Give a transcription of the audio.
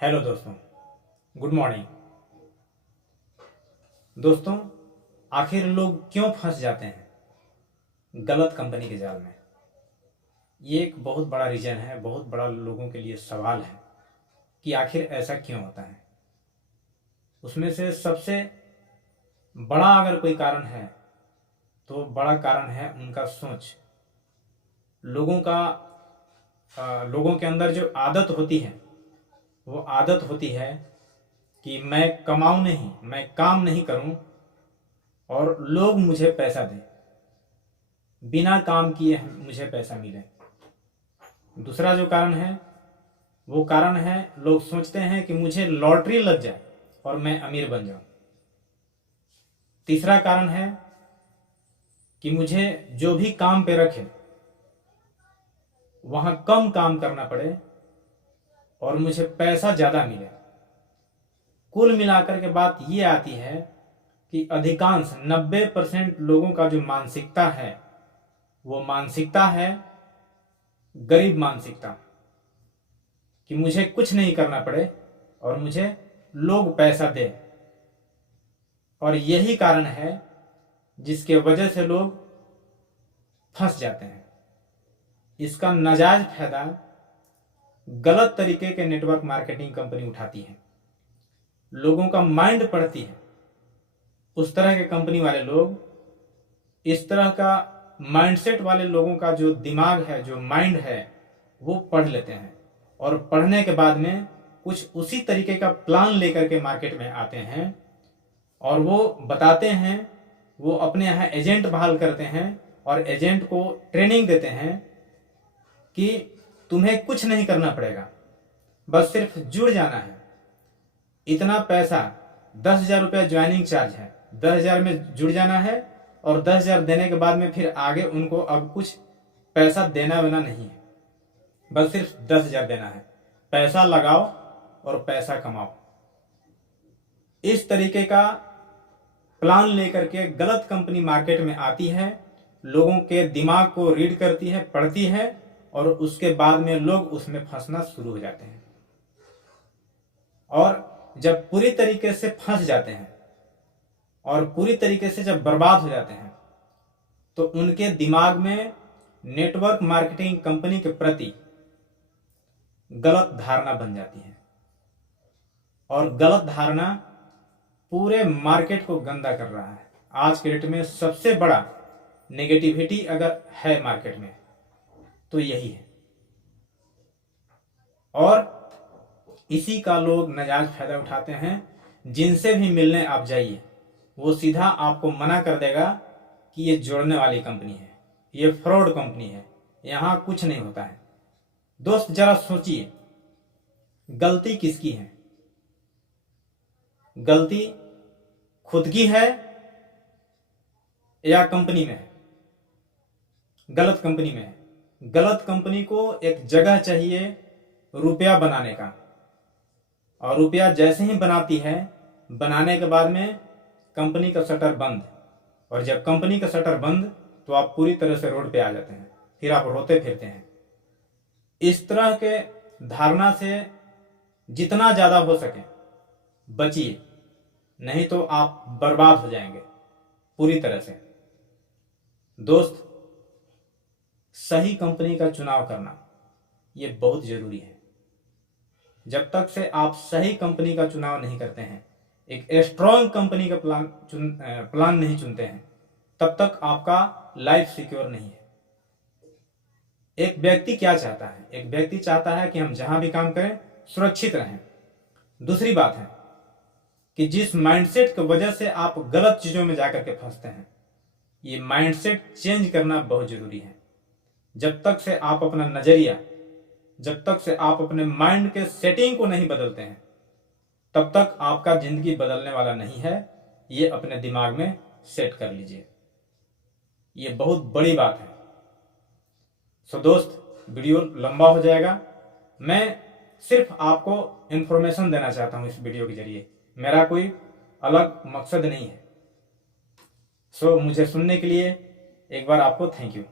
Hello दोस्तों, good morning. दोस्तों, आखिर लोग क्यों फंस जाते हैं गलत कंपनी के जाल में? ये एक बहुत बड़ा रीजन है, बहुत बड़ा लोगों के लिए सवाल है कि आखिर ऐसा क्यों होता है। उसमें से सबसे बड़ा अगर कोई कारण है तो बड़ा कारण है उनका सोच। लोगों का लोगों के अंदर जो आदत होती है वो आदत होती है कि मैं कमाऊं नहीं, मैं काम नहीं करूं और लोग मुझे पैसा दें, बिना काम किए मुझे पैसा मिले। दूसरा जो कारण है वो कारण है लोग सोचते हैं कि मुझे लॉटरी लग जाए और मैं अमीर बन जाऊं। तीसरा कारण है कि मुझे जो भी काम पे रखे वहां कम काम करना पड़े और मुझे पैसा ज्यादा मिले। कुल मिलाकर के बात ये आती है कि अधिकांश 90% लोगों का जो मानसिकता है वो मानसिकता है गरीब मानसिकता, कि मुझे कुछ नहीं करना पड़े और मुझे लोग पैसा दे। और यही कारण है जिसके वजह से लोग फंस जाते हैं। इसका नाजायज फायदा गलत तरीके के नेटवर्क मार्केटिंग कंपनी उठाती है, लोगों का माइंड पढ़ती है। उस तरह के कंपनी वाले लोग, इस तरह का माइंडसेट वाले लोगों का जो दिमाग है, जो माइंड है, वो पढ़ लेते हैं और पढ़ने के बाद में कुछ उसी तरीके का प्लान लेकर के मार्केट में आते हैं और वो बताते हैं। वो अपने यहाँ एजेंट बहाल करते हैं और एजेंट को ट्रेनिंग देते हैं कि तुम्हें कुछ नहीं करना पड़ेगा, बस सिर्फ जुड़ जाना है। इतना पैसा 10,000 रुपया ज्वाइनिंग चार्ज है, 10,000 में जुड़ जाना है और 10,000 देने के बाद में फिर आगे उनको अब कुछ पैसा देना वेना नहीं है, बस सिर्फ 10,000 देना है। पैसा लगाओ और पैसा कमाओ। इस तरीके का प्लान लेकर के गलत कंपनी मार्केट में आती है, लोगों के दिमाग को रीड करती है, पढ़ती है और उसके बाद में लोग उसमें फंसना शुरू हो जाते हैं। और जब पूरी तरीके से फंस जाते हैं और पूरी तरीके से जब बर्बाद हो जाते हैं तो उनके दिमाग में नेटवर्क मार्केटिंग कंपनी के प्रति गलत धारणा बन जाती है और गलत धारणा पूरे मार्केट को गंदा कर रहा है। आज के डेट में सबसे बड़ा नेगेटिविटी अगर है मार्केट में तो यही है और इसी का लोग नाजायज फायदा उठाते हैं। जिनसे भी मिलने आप जाइए वो सीधा आपको मना कर देगा कि ये जोड़ने वाली कंपनी है, ये फ्रॉड कंपनी है, यहां कुछ नहीं होता है। दोस्त, जरा सोचिए, गलती किसकी है? गलती खुद की है या कंपनी में है? गलत कंपनी में है। गलत कंपनी को एक जगह चाहिए रुपया बनाने का और रुपया जैसे ही बनाती है, बनाने के बाद में कंपनी का शटर बंद। और जब कंपनी का शटर बंद तो आप पूरी तरह से रोड पे आ जाते हैं, फिर आप रोते फिरते हैं। इस तरह के धारणा से जितना ज्यादा हो सके बचिए, नहीं तो आप बर्बाद हो जाएंगे पूरी तरह से। दोस्त, सही कंपनी का चुनाव करना ये बहुत जरूरी है। जब तक से आप सही कंपनी का चुनाव नहीं करते हैं, एक स्ट्रॉन्ग कंपनी का प्लान नहीं चुनते हैं, तब तक आपका लाइफ सिक्योर नहीं है। एक व्यक्ति क्या चाहता है? एक व्यक्ति चाहता है कि हम जहां भी काम करें सुरक्षित रहें। दूसरी बात है कि जिस माइंडसेट की वजह से आप गलत चीजों में जाकर के फंसते हैं, ये माइंडसेट चेंज करना बहुत जरूरी है। जब तक से आप अपना नजरिया, जब तक से आप अपने माइंड के सेटिंग को नहीं बदलते हैं, तब तक आपका जिंदगी बदलने वाला नहीं है। ये अपने दिमाग में सेट कर लीजिए, ये बहुत बड़ी बात है। सो दोस्त, वीडियो लंबा हो जाएगा। मैं सिर्फ आपको इंफॉर्मेशन देना चाहता हूं इस वीडियो के जरिए, मेरा कोई अलग मकसद नहीं है। सो मुझे सुनने के लिए एक बार आपको थैंक यू।